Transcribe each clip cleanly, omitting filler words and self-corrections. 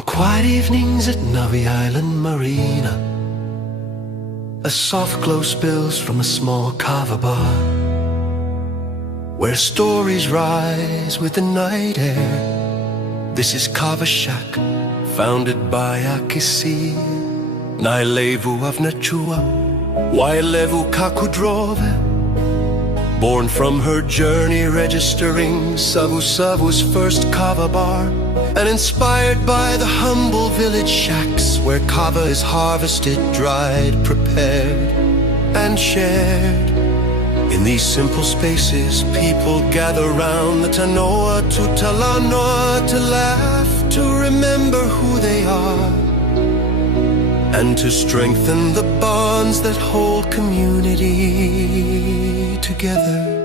On quiet evenings at Nawi Island Marina, a soft glow spills from a small kava bar, where stories rise with the night air. This is Kava Shack, founded by Akisi Nailevu of Natua, Wailevu Cakudrove. Born from her journey registering Savusavu's first kava bar, and inspired by the humble village shacks where kava is harvested, dried, prepared, and shared. In these simple spaces, people gather round the tanoa to talanoa, to laugh, to remember who they are, and to strengthen the bonds that hold community together.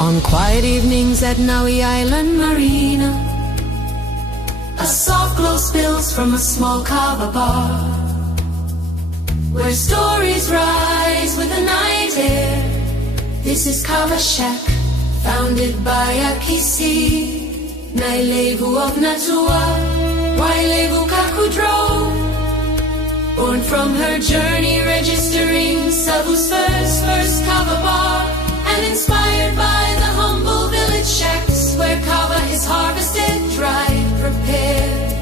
On quiet evenings at Nawi Island Marina, a soft glow spills from a small kava bar, where stories rise with the night air. This is Kava Shack, founded by Akisi Nailevu of Natua, Wailevu Cakudrove. Born from her journey registering Savusavu's first kava bar, and inspired by the humble village shacks where kava is harvested, dried, prepared,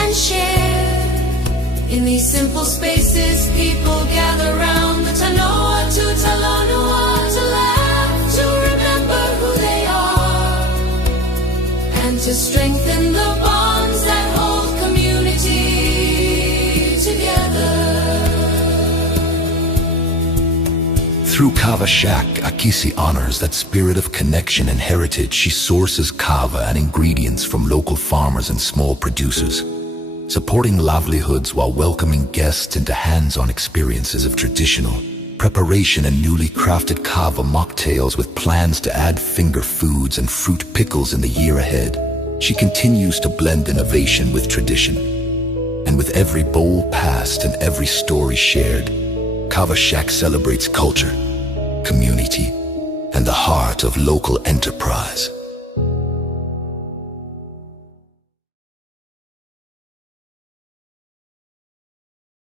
and shared. In these simple spaces, people gather round the tanoa to talanoa, to laugh, to remember who they are, and to strengthen the bonds that hold community together. Through Kava Shack, Akisi honors that spirit of connection and heritage. She sources kava and ingredients from local farmers and small producers, supporting livelihoods while welcoming guests into hands-on experiences of traditional preparation and newly crafted kava mocktails, with plans to add finger foods and fruit pickles in the year ahead. She continues to blend innovation with tradition, and with every bowl passed and every story shared, Kava Shack celebrates culture, community, and the heart of local enterprise.